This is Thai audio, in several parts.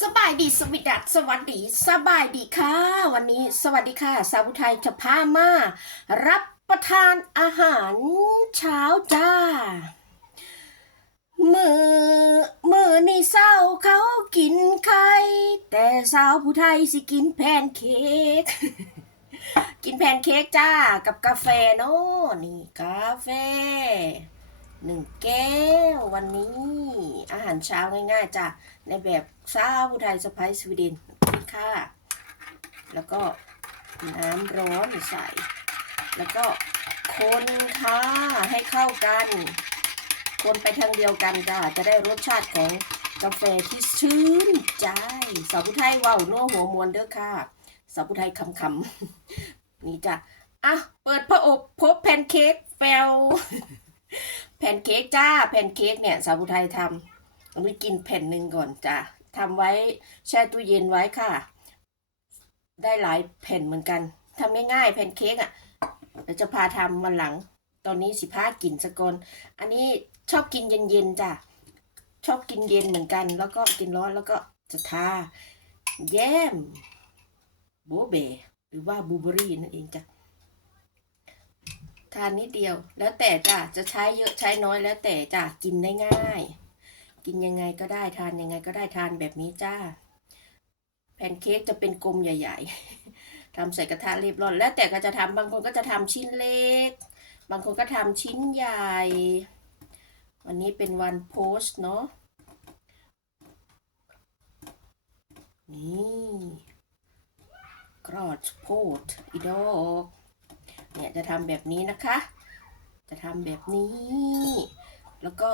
สบายดีสวิดัสสวัสดี สบายดีค่ะ วันนี้สวัสดีค่ะ สาวไทยจะพามา รับประทานอาหารเช้าจ้า มือมือนี่เศร้าเขากินไข่แต่สาวผู้ไทยสิกินแพนเค้กกินแพนเค้กจ้า กับกาแฟเนาะนี่กาแฟ หนึ่งแก้ววันนี้ อาหารเช้าง่าย ๆจ้ะในแบบซาผู้ไทยสไปซ์สวีเดนนี่ค่ะ แล้วก็น้ำร้อนใส่ แล้วก็คนค่ะให้เข้ากัน คนไปทางเดียวกันจ้ะจะได้รสชาติของกาแฟที่ชื่นใจสาวผู้ไทยว้าวนัวหัวมวนเด้อค่ะสาวผู้ไทยคำคำๆนี่จ้ะอะเปิดพระอบพบแพนเค้กแฟล แผ่นเค้กจ้า แผ่นเค้กเนี่ยสาวอุทัยทำอันนี้กินแผ่นหนึ่งก่อนจ้าทำไว้แช่ตู้เย็นไว้ค่ะ ได้หลายแผ่นเหมือนกันทำง่ายๆแผ่นเค้กอะเดี๋ยวจะพาทำวันหลัง ตอนนี้สิพากินสกอนอันนี้ชอบกินเย็นๆจ้ะชอบกินเย็นเหมือนกัน แล้วก็กินร้อนแล้วก็จะทาแยมโบเบหรือว่าบูเบอรี่นั่นเองจ้ะ ทานนิดเดียว แล้วแต่จ้ะจะใช้เยอะใช้น้อยแล้วแต่จ้ะกินได้ง่าย กินยังไงก็ได้ทานยังไงก็ได้ทานแบบนี้จ้าแพนเค้กจะเป็นกลมใหญ่ ๆทำใส่กระทะเรียบร้อยแล้วแต่ก็จะทำบางคนก็จะทำชิ้นเล็ก บางคนก็ทำชิ้นใหญ่ วันนี้เป็นวันโพสเนาะนี่กรอดโพดอีดอก เนี่ยจะทำแบบนี้นะคะ จะทำแบบนี้ แล้วก็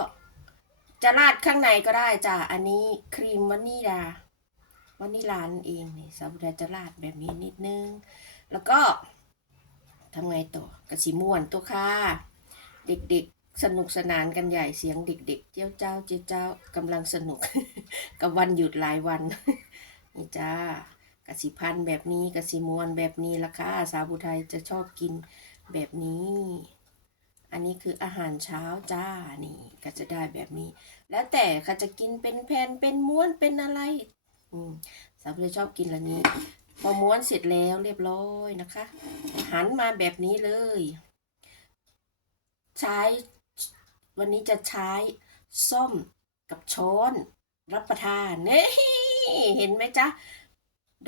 จะราดข้างในก็ได้จ้ะ อันนี้ครีมวานิลาวานิลานั่นเองนี่สาวดาจะราดแบบนี้นิดนึง แล้วก็ทำไงต่อกระสีม่วนตัวค่ะ เด็กๆสนุกสนานกันใหญ่เสียงเด็ก ๆ เจ้าเจ้าเจ้าเจ้ากำลังสนุก กับวันหยุดหลายวันนี่จ้า กสิพันแบบนี้กสิมวนแบบนี้ละค่ะสาวผู้ไทยจะชอบกินแบบนี้ อันนี้คืออาหารเช้าจ้านี่ ก็จะได้แบบนี้ แล้วแต่เขาจะกินเป็นแผ่นเป็นม้วนเป็นอะไร อืมสาวผู้ไทยชอบกินละนี้ พอม้วนเสร็จแล้วเรียบร้อยนะคะ หันมาแบบนี้เลย ใช้วันนี้จะใช้ส้มกับช้อนรับประทานเนี่เห็นไหมจ๊ะ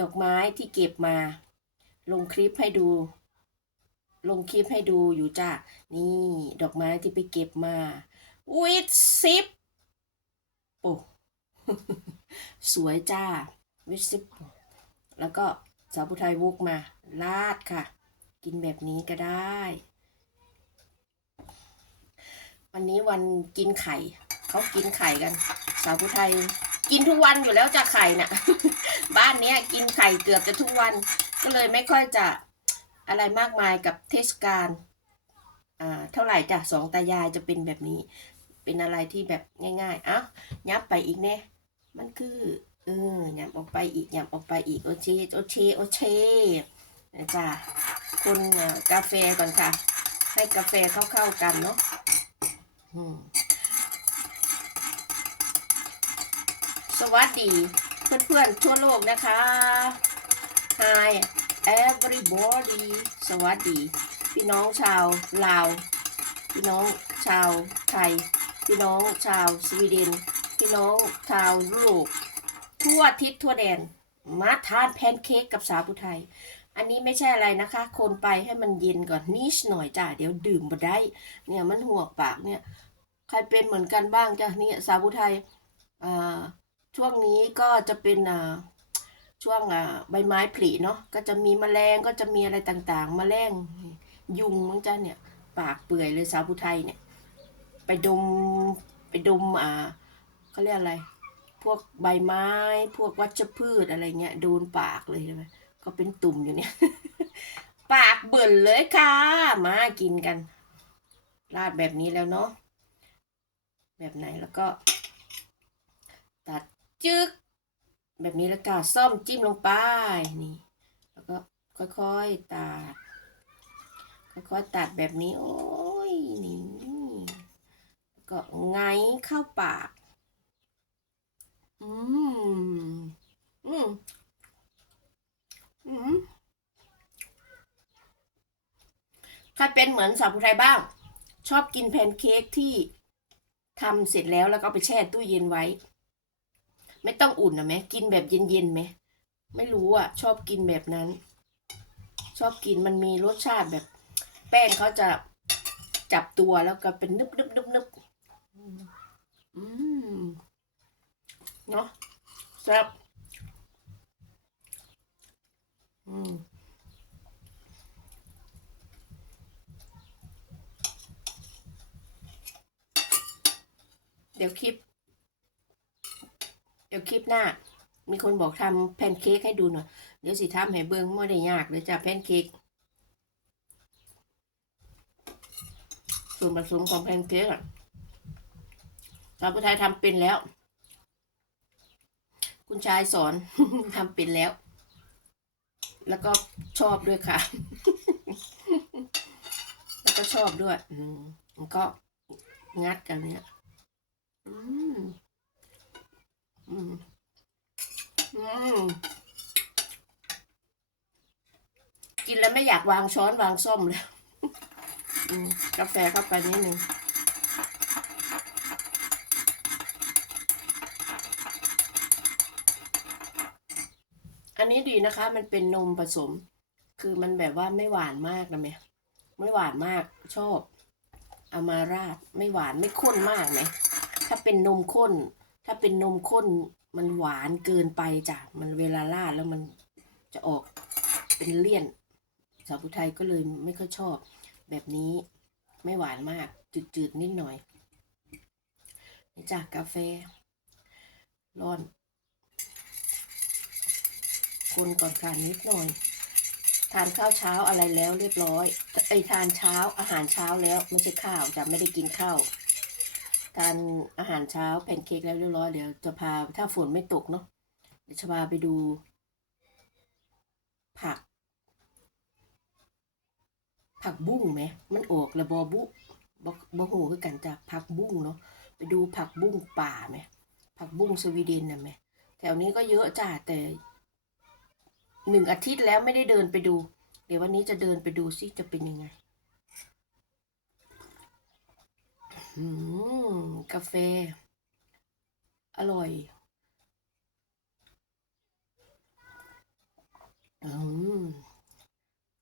ดอกไม้ที่เก็บมา ลงคลิปให้ดู ลงคลิปให้ดูอยู่จ้ะ นี่ดอกไม้ที่ไปเก็บมาวิดซิปโอ้สวยจ้าวิดซิปแล้วก็สาวผู้ไทยวุกมา ลาดค่ะ กินแบบนี้ก็ได้ วันนี้วันกินไข่ เขากินไข่กัน สาวผู้ไทย กินทุกวันอยู่แล้วจ้ะไข่น่ะ บ้านเนี้ยกินไข่เกือบจะทุกวัน ก็เลยไม่ค่อยจะอะไรมากมายกับเทศกาลอ่าเท่าไหร่จ้ะสองตายายจะเป็นแบบนี้ เป็นอะไรที่แบบง่ายๆเอ้ายับไปอีกแน่มันคือเออยับออกไปอีกยับออกไปอีกโอเคโอเคโอเคนะจ้ะคนอ่ากาแฟก่อนค่ะ ให้กาแฟเข้าๆกันเนาะสวัสดี เพื่อนๆทั่วโลกนะคะ Hi everybody สวัสดี พี่น้องชาวลาว พี่น้องชาวไทย พี่น้องชาวสวีเดน พี่น้องชาวยุโรปทั่วทิศทั่วแดน มาทานแพนเค้กกับสาวผู้ไทย อันนี้ไม่ใช่อะไรนะคะ คนไปให้มันเย็นก่อนนิดหน่อยจ้ะ เดี๋ยวดื่มมาได้ เนี่ยมันหัวปากเนี่ย ใครเป็นเหมือนกันบ้างจ้ะเนี่ยสาวผู้ไทยอ่า ช่วงนี้ก็จะเป็นอ่าช่วงอ่าใบไม้ผลิเนาะก็จะมีแมลงก็จะมีอะไรต่างๆแมลงยุงมั้งจ้ะเนี่ยปากเปื่อยเลยสาวผู้ไทยเนี่ย ไปดมไปดมอ่าเขาเรียกอะไร พวกใบไม้ พวกวัชพืชอะไรเงี้ยโดนปากเลยใช่ไหมก็เป็นตุ่มอยู่เนี่ย ปากเบิ่นเลยค่ะ มากินกันราดแบบนี้แล้วเนาะแบบไหนแล้วก็ ตัด จึกแบบนี้แล้วก็ซ่อมจิ้มลงไปนี่แล้วก็ค่อยๆตัดค่อยๆตัดแบบนี้ โอ้ยนี่แล้ก็ไงเข้าปาก อืมอืมอืมใครเป็นเหมือนสาวผู้ไทยบ้าง ชอบกินแพนเค้กที่ทำเสร็จแล้วแล้วก็ไปแช่ตู้เย็นไว้ ไม่ต้องอุ่นนะไหมกินแบบเย็นๆไหมไม่รู้อะ ชอบกินแบบนั้น ชอบกินมันมีรสชาติแบบ แป้งเขาจะจับตัวแล้วก็เป็นนึบนึบนึบนึบอืมเนาะแซ่บอืม เดี๋ยวคลิป เดี๋ยวค ลิปหน้า มีคนบอกทำแพนเค้กให้ดูหน่อย เดี๋ยวสิทำให้เบิ้งไม่ได้ยากเลยจ้ะแพนเค้ก ส่วนผสมของแพนเค้กอะสาวผู้ไทยทำเป็นแล้ว คุณชายสอนทำเป็นแล้ว แล้วก็ชอบด้วยค่ะ แล้วก็ชอบด้วย อืมก็งัดกันเนี่ยอืม อืมอืมกินแล้วไม่อยากวางช้อนวางส้มเลยกาแฟเข้าไปนิดนึงอันนี้ดีนะคะ มันเป็นนมผสม คือมันแบบว่าไม่หวานมากนะแม่ไม่หวานมากชอบเอามาราด ไม่หวานไม่ข้นมากไหมถ้าเป็นนมข้น ถ้าเป็นนมข้นมันหวานเกินไปจ้ะ มันเวลาราดแล้วมันจะออกเป็นเลี่ยน สาวผู้ไทยก็เลยไม่ค่อยชอบ แบบนี้ไม่หวานมากจืดๆนิดหน่อยนี่จ้ะกาแฟ ร้อน คนก่อนการนิดหน่อย ทานข้าวเช้าอะไรแล้วเรียบร้อยไอทานเช้าอาหารเช้าแล้วไม่ใช่ข้าวจะไม่ได้กินข้าว ทานอาหารเช้าแพนเค้กแล้วเรียบร้อยเดี๋ยวจะพาถ้าฝนไม่ตกเนาะเดี๋ยวจะพาไปดู ผัก ผักบุ้งไหมมันออกระบอบุบบอหูคือกันจากผักบุ้งเนาะไปดูผักบุ้งป่าไหมผักบุ้งสวีเดนนะไหมแถวนี้ก็เยอะจ้าแต่หนึ่งอาทิตย์แล้วไม่ได้เดินไปดู เดี๋ยววันนี้จะเดินไปดูซิจะเป็นยังไง อืม กาแฟ อร่อยอืม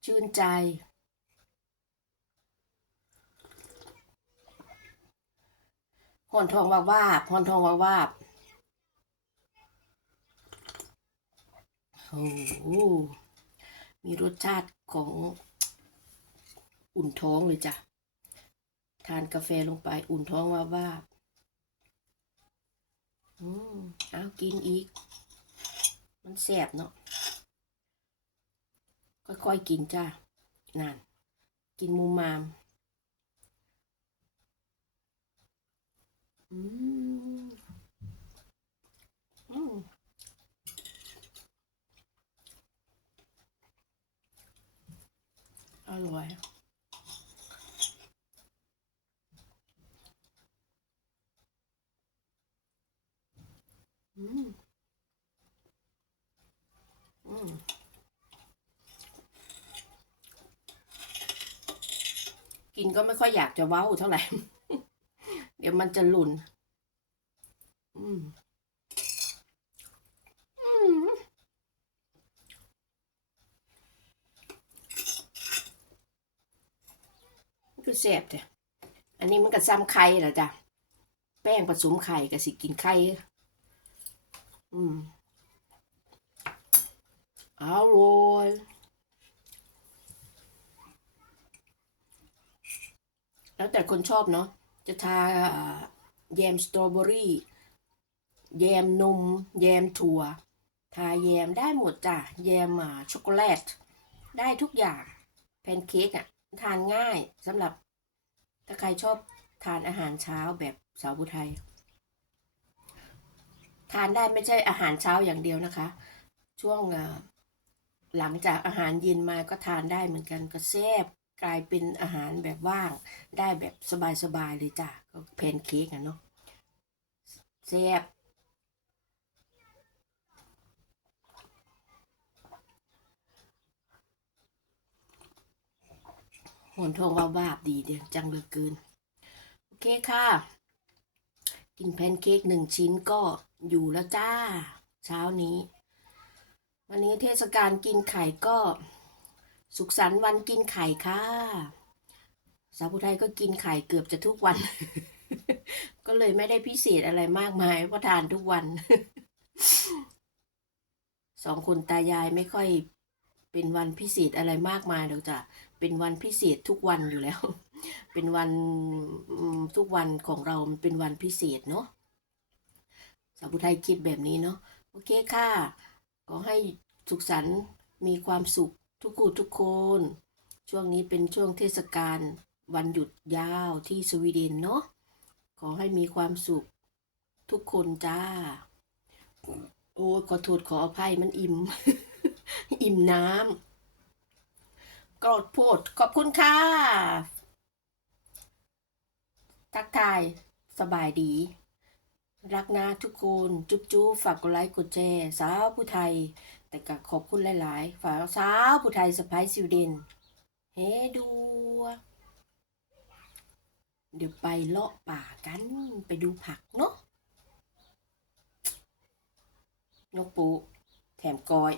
ชื่นใจ หอนทองวาวาบหอนทองวาวาบโอ้โหมีรสชาติของอุ่นท้องเลยจ้ะ ทานกาแฟลงไปอุ่นท้องวาว่าอืมเอากินอีก มันแสบเนาะค่อยๆกินจ้านั่นกินมูมาม อืมอืมอร่อย อืมอืมกินก็ไม่ค่อยอยากจะเว้าเท่าไหร่ เดี๋ยวมันจะหลุน อืมอืมคือแซ่บจ้ะอันนี้มันก็ซ้ำไข่เหรอจ้ะ แป้งผสมไข่กับสิกินไข่ อืมอร่อยแล้วแต่คนชอบเนาะจะทาแยมสตรอเบอรี่แยมนมแยมถั่ว ทาแยมได้หมดจ้ะแยมอ่าช็อกโกแลต ได้ทุกอย่างแพนเค้กอะ ทานง่ายสำหรับถ้าใครชอบทานอาหารเช้าแบบสาวผู้ไทย ทานได้ไม่ใช่อาหารเช้าอย่างเดียวนะคะ ช่วงหลังจากอาหารเย็นมาก็ทานได้เหมือนกันก็แซ่บกลายเป็นอาหารแบบว่าง ได้แบบสบายๆเลยจ้ะก็แพนเค้กอะเนาะแซ่บหนทองว่าบาบดีเดียวจังเหลือเกิน โอเคค่ะ กินแพนเค้กหนึ่งชิ้นก็ อยู่แล้วจ้า เช้านี้ วันนี้เทศกาลกินไข่ก็ สุขสันต์วันกินไข่ค่ะสาวผู้ไทยก็กินไข่เกือบจะทุกวัน ก็เลยไม่ได้พิเศษอะไรมากมายเพราะทานทุกวัน สองคนตายายไม่ค่อยเป็นวันพิเศษอะไรมากมายหรอกจ้ะเป็นวันพิเศษทุกวันอยู่แล้ว เป็นวันทุกวันของเราเป็นวันพิเศษเนาะ สาวผู้ไทยคิดแบบนี้เนาะโอเคค่ะก็ให้สุขสันต์มีความสุขทุกคู่ทุกคน ช่วงนี้เป็นช่วงเทศกาลวันหยุดยาวที่สวีเดนเนาะขอให้มีความสุขทุกคนจ้า โอ้ขอโทษขออภัยมันอิ่ม อิ่มน้ำกรดโพดขอบคุณค่ะ ทักทาย สบายดี รักนะทุกคนจุ๊บจุ๊บฝากกดไลค์กดแชร์สาวผู้ไทย แต่ก็ขอบคุณหลาย ๆ ฝากสาวผู้ไทยสไปซ์สวีเดนเฮ้ดู เดี๋ยวไปเลาะป่ากันไปดูผักเนาะนกปูแถมกอย